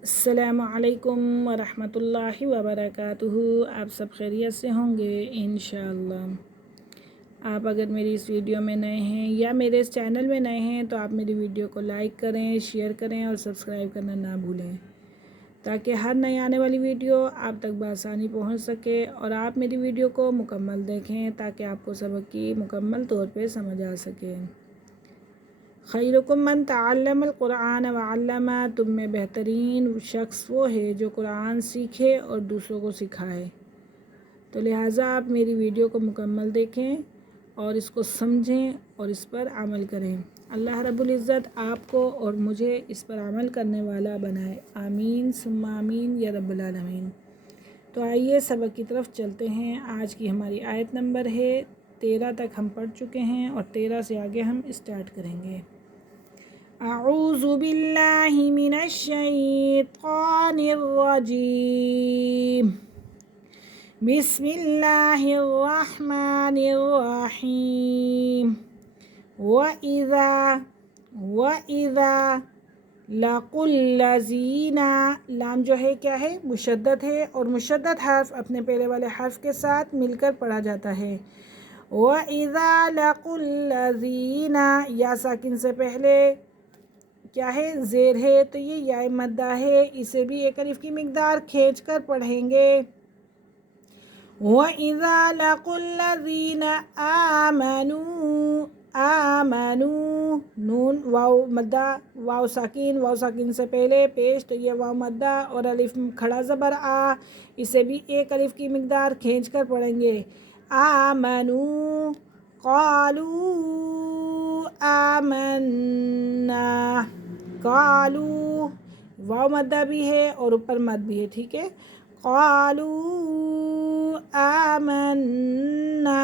अस्सलामु अलैकुम वरहमतुल्लाहि वबरकातुहू। आप सब खैरियत से होंगे इंशाअल्लाह। आप अगर मेरी इस वीडियो में नए हैं या मेरे इस चैनल में नए हैं तो आप मेरी वीडियो को लाइक करें, शेयर करें और सब्सक्राइब करना ना भूलें, ताकि हर नई आने वाली वीडियो आप तक बआसानी पहुंच सके और आप मेरी वीडियो को मुकम्मल देखें ताकि आपको सबक की मुकम्मल तौर पे समझ आ सके। खैरुकुम मन तअल्लमल कुरान व अल्लमा, तुम में बेहतरीन शख्स वो है जो कुरान सीखे और दूसरों को सिखाए। तो लिहाजा आप मेरी वीडियो को मुकम्मल देखें और इसको समझें और इस पर अमल करें। अल्लाह रब्बुल इज़्ज़त आपको और मुझे इस पर अमल करने वाला बनाए। आमीन सुम्मा आमीन या रब्बुल आलमीन। तो आइए सबक की तरफ चलते हैं। आज की हमारी आयत नंबर है 13 तक हम पढ़ चुके हैं और 13 से आगे हम स्टार्ट करेंगे। अऊज़ु बिल्लाहि मिनश शैतानिर रजीम। बिस्मिल्लाहिर रहमानिर रहीम। व इज़ा लकुल लज़ीना, लाम जो है क्या है, मुशद्दद है और मुशद्दद हर्फ अपने पहले वाले हर्फ के साथ मिलकर पढ़ा जाता है। व इज़ा लकुल लज़ीना, या साकिन से पहले क्या है, ज़ेर है, तो ये या मद्दा है, इसे भी एक अलिफ की मिक़दार खींच कर पढ़ेंगे। व इज़ा लकुल लज़ीना आमनू, आमनू, नून वाव मद्दा, वाव साकिन से पहले पेश, तो ये वाव मद्दा और अलिफ खड़ा ज़बर आ, इसे भी एक अलिफ की मिक़दार खींच कर पढ़ेंगे। आमनू क़ालू आमन्ना, क़ालू वाव मद्दा भी है और ऊपर मद भी है, ठीक है। क़ालू आमन्ना।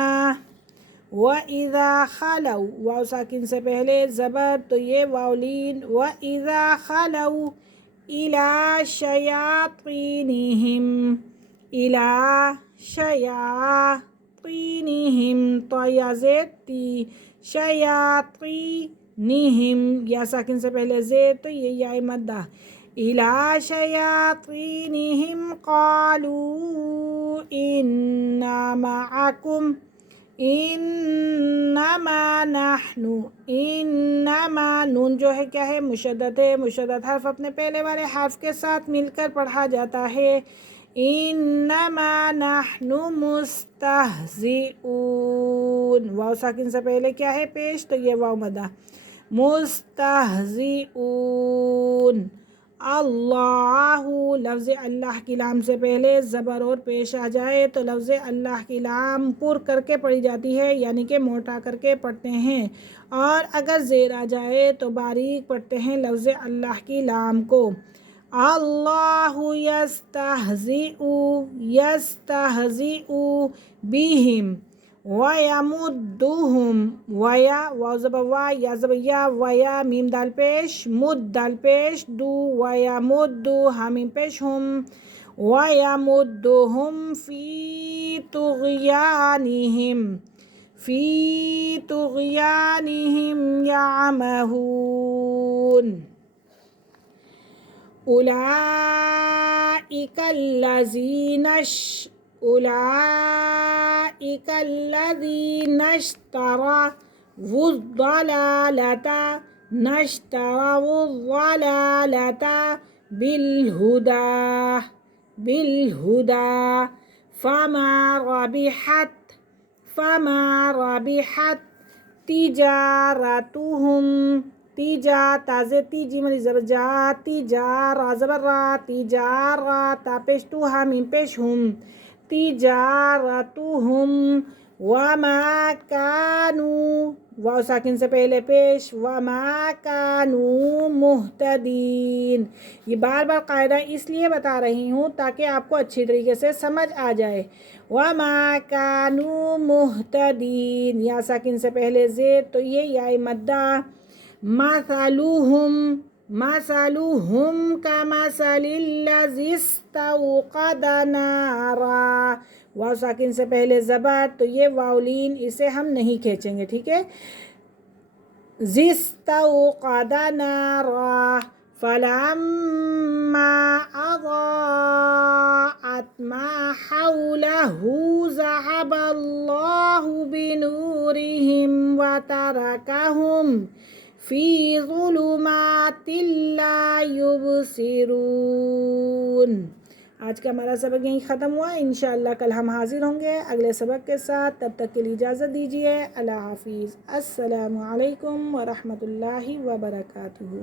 व इज़ा खलौ, वाव साकिन से पहले ज़बर, तो ये वावलीन। व इज़ा खलौ इला शयातीनिहिम, इला शयातीनिहिम, तो या ज़ेद ती, शयातीनिहिम, या साकिन से पहले ज़ेद, तो ये या मद्दा। इला शयातीनिहिम क़ालू इन्ना मअकुम, इन्नमा नहनु, इन्नमा, नून जो है क्या है, मुशद्दद है, मुशद्दद हर्फ अपने पहले वाले हर्फ के साथ मिलकर पढ़ा जाता है। इन्नमा नहनु मुस्तहज़िऊन, वाव साकिन से पहले क्या है, पेश, तो ये वाव मदा। मुस्तहज़िऊन। अल्लाहु, लफ्ज़ अल्लाह की लाम से पहले ज़बर और पेश आ जाए तो लफ्ज़ अल्लाह की लाम पुर करके पढ़ी जाती है, यानी कि मोटा करके पढ़ते हैं, और अगर ज़ेर आ जाए तो बारीक पढ़ते हैं लफ्ज़ अल्लाह की लाम को। अल्लाहु यस्तहज़िउ बिहिम वयमुद्दुहुम, वया वाव ज़बर वा, या ज़बर या, वया मीम दाल पेश, मुद दाल पेश, दू वयमुद्दु हामीम पेश हुम, वयमुद्दुहुम फ़ी तुग़यानिहिम, फ़ी तुग़यानिहिम यामहून। उलाइकल्लज़ीनश्तरा वुद्दलालता, नश्तरा वुद्दलालता बिलहुदा, बिलहुदा, फमा रबिहत तिजारतुहुम, तीजा ताज़े तीजी मनी ज़बर जा, तीजारा ज़बर रा, तीजारा तापेश तू हामीम पेश हुम, तीजारतुहुम। वमा कानू, वाव साकिन से पहले पेश, वमा कानू मुहतदीन। ये बार बार कायदा इसलिए बता रही हूँ ताकि आपको अच्छी तरीके से समझ आ जाए। वमा कानू मुहतदीन, या साकिन से पहले ज़ेद, तो ये या मद्दा। मसलुहुम, मसलुहुम कमसलिल्लज़ी इस्तौक़द नारा, वाव साकिन से पहले ज़बर, तो ये वावलीन, इसे हम नहीं खींचेंगे, ठीक है। ज़िस्तौक़द नारा फलम्मा اللَّهُ بِنُورِهِمْ وَتَرَكَهُمْ فِي ظُلُمَاتٍ لَا يُبْصِرُونَ۔ آج کا ہمارا سبق یہیں ختم ہوا۔ انشاءاللہ کل ہم حاضر ہوں گے اگلے سبق کے ساتھ۔ تب تک کے لیے اجازت دیجیے۔ اللہ حافظ۔ السلام علیکم ورحمۃ اللہ وبرکاتہ۔